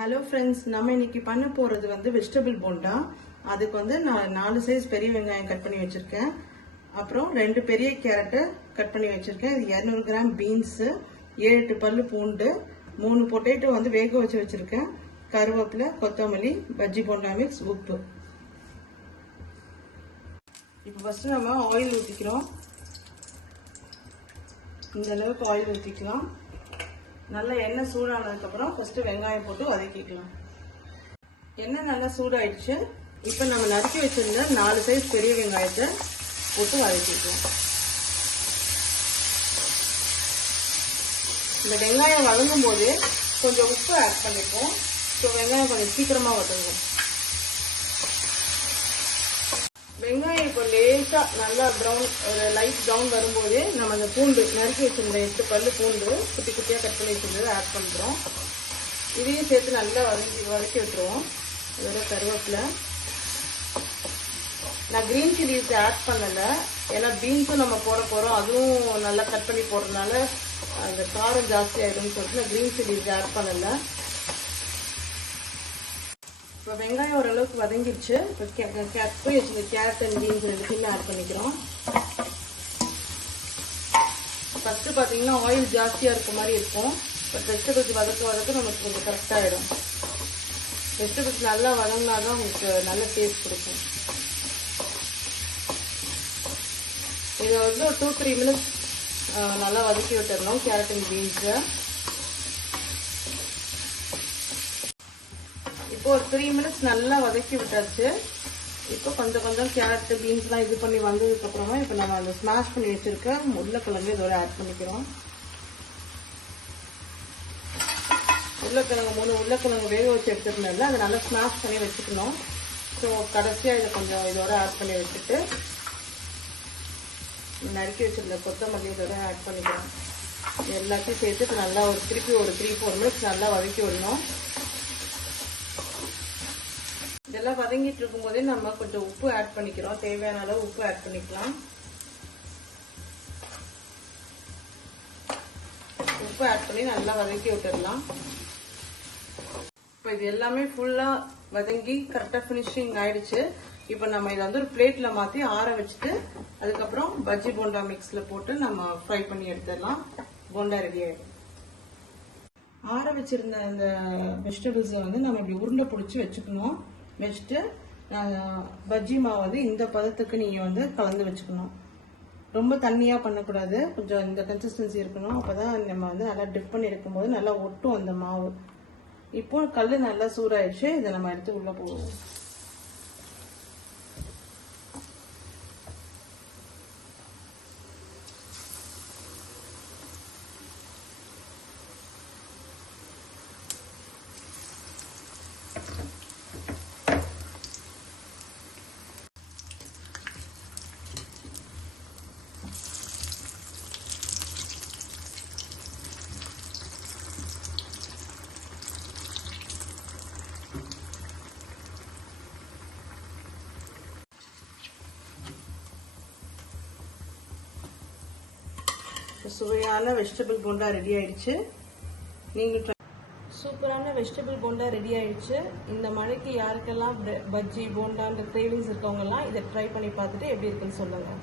Hello friends, நம்ம இன்னைக்கு பண்ண போகிறது வெஜிடபிள் போண்டா. அதுக்கு நான் 4 சைஸ் பெரிய வெங்காயம் கட் பண்ணி வச்சுருக்கேன். அப்புறம் 2 பெரிய கேரட்டு கட் பண்ணி வச்சுருக்கேன். இது 200 கிராம் பீன்ஸு, 7-8 பல்லு பூண்டு, 3 பொட்டேட்டோ வேக வச்சு வச்சுருக்கேன், கருவேப்பிலை, கொத்தமல்லி, பஜ்ஜி போண்டா மிக்ஸ், உப்பு. இப்போ ஃபஸ்ட்டு நம்ம ஆயில் ஊற்றிக்கிறோம். இந்த அளவுக்கு ஆயில் ஊற்றிக்கலாம். நல்லா எண்ணெய் சூடானதுக்கப்புறம் ஃபஸ்ட்டு வெங்காயம் போட்டு வதக்கிக்கலாம். எண்ணெய் நல்லா சூடாயிடுச்சு. இப்போ நம்ம நறுக்கி வச்சிருந்த 4 சைஸ் பெரிய வெங்காயத்தை போட்டு வதக்கிக்கலாம். இந்த வெங்காயம் வதங்கும் போது கொஞ்சம் உப்பு ஆட் பண்ணிப்போம். ஸோ வெங்காயம் கொஞ்சம் சீக்கிரமாக வதங்கும். வெங்காயம் இப்போ லேசாக நல்லா ப்ரௌன், ஒரு லைட் ப்ரௌன் வரும்போது நம்ம அந்த பூண்டு நறுக்கி வச்சிருந்த 8 பல்லு பூண்டு குட்டி குட்டியாக கட் பண்ணி வச்சிருந்தது ஆட் பண்ணுறோம். இதையும் சேர்த்து நல்லா வதக்கி விட்டுருவோம். இதோட கருவேப்பிலை. நான் க்ரீன் சில்லிஸ் ஆட் பண்ணலை, ஏன்னா பீன்ஸும் நம்ம போட போகிறோம், அதுவும் நல்லா கட் பண்ணி போடுறதுனால அந்த காரம் ஜாஸ்தி ஆகிடும்னு சொல்லிட்டு நான் க்ரீன் சில்லிஸ் ஆட் பண்ணலை. இப்போ வெங்காயம் ஓரளவுக்கு வதங்கிடுச்சு. இப்போ கட் பண்ணி வச்சுருந்த கேரட் அண்ட் பீன்ஸ் ரெண்டுத்தையுமே ஆட் பண்ணிக்கிறோம். ஃபஸ்ட்டு பார்த்தீங்கன்னா ஆயில் ஜாஸ்தியாக இருக்க மாதிரி இருக்கும். பட் வெஜிடபிள்ஸ் வதக்க நமக்கு கொஞ்சம் கரெக்டாகிடும். வெஜிடபிள்ஸ் நல்லா வதங்கினா தான் உங்களுக்கு நல்ல டேஸ்ட் கொடுக்கும். இதை ஒரு 2-3 மினிட்ஸ் நல்லா வதக்கி விட்டுடணும் கேரட் அண்ட் பீன்ஸை. இப்போ ஒரு 3 மினிட்ஸ் நல்லா வதக்கி விட்டாச்சு. இப்போ கொஞ்சம் கேரட் பீன்ஸ்லாம் இது பண்ணி வந்ததுக்கப்புறமா இப்போ நம்ம அந்த ஸ்மாஷ் பண்ணி வச்சுருக்க உருளைக்கிழங்கு இதோட ஆட் பண்ணிக்கிறோம். உருளைக்கிழங்கு 3 உருளைக்கிழங்கு வேக வச்சு எடுத்துருந்ததில்ல, அதை நல்லா ஸ்மாஷ் பண்ணி வச்சுக்கணும். ஸோ கடைசியாக இதை கொஞ்சம் இதோட ஆட் பண்ணி வச்சுட்டு நறுக்கி வச்சுருந்த கொத்தமல்லி இதோட ஆட் பண்ணிக்கிறோம். எல்லாத்தையும் சேர்த்துட்டு நல்லா திருப்பி ஒரு 3-4 மினிட்ஸ் நல்லா வதக்கி விடணும். இதெல்லாம் வதங்கிட்டு இருக்கும் போதே நம்ம கொஞ்சம் உப்பு ஆட் பண்ணிக்கிறோம். தேவையான அளவு உப்பு ஆட் பண்ணிக்கலாம். உப்பு ஆட் பண்ணி நல்லா வதக்கி விட்டுடலாம். இப்போ இது எல்லாமே ஃபுல்லா வதங்கி கரெக்டாக ஃபினிஷிங் ஆயிடுச்சு. இப்போ நம்ம இதை ஒரு பிளேட்ல மாற்றி ஆற வச்சுட்டு அதுக்கப்புறம் பஜ்ஜி போண்டா மிக்ஸ்ல போட்டு நம்ம ஃப்ரை பண்ணி எடுத்துடலாம். போண்டா ரெடி ஆயிடும். ஆற வச்சிருந்த அந்த வெஜிடபிள்ஸை நம்ம இப்படி உருண்டை பிடிச்சி வச்சுக்கணும். வச்சுட்டு பஜ்ஜி மாவு இந்த பதத்துக்கு நீங்கள் கலந்து வச்சுக்கணும். ரொம்ப தண்ணியாக பண்ணக்கூடாது, கொஞ்சம் இந்த கன்சிஸ்டன்சி இருக்கணும். அப்போ தான் நம்ம நல்லா டிப் பண்ணி எடுக்கும்போது நல்லா ஒட்டும் அந்த மாவு. இப்போ கல் நல்லா சூடாயிடுச்சு. இதை நம்ம எடுத்து உள்ளே போடுவோம். சுவையான வெஜிடபிள் போண்டா ரெடி ஆயிடுச்சு. நீங்கள் சூப்பரான வெஜிடபிள் போண்டா ரெடி ஆயிடுச்சு. இந்த மழைக்கு யாருக்கெல்லாம் பஜ்ஜி போண்டான்ற கிரேவிங்ஸ் இருக்கவங்கலாம் இதை ட்ரை பண்ணி பார்த்துட்டு எப்படி இருக்குன்னு சொல்லுங்கள்.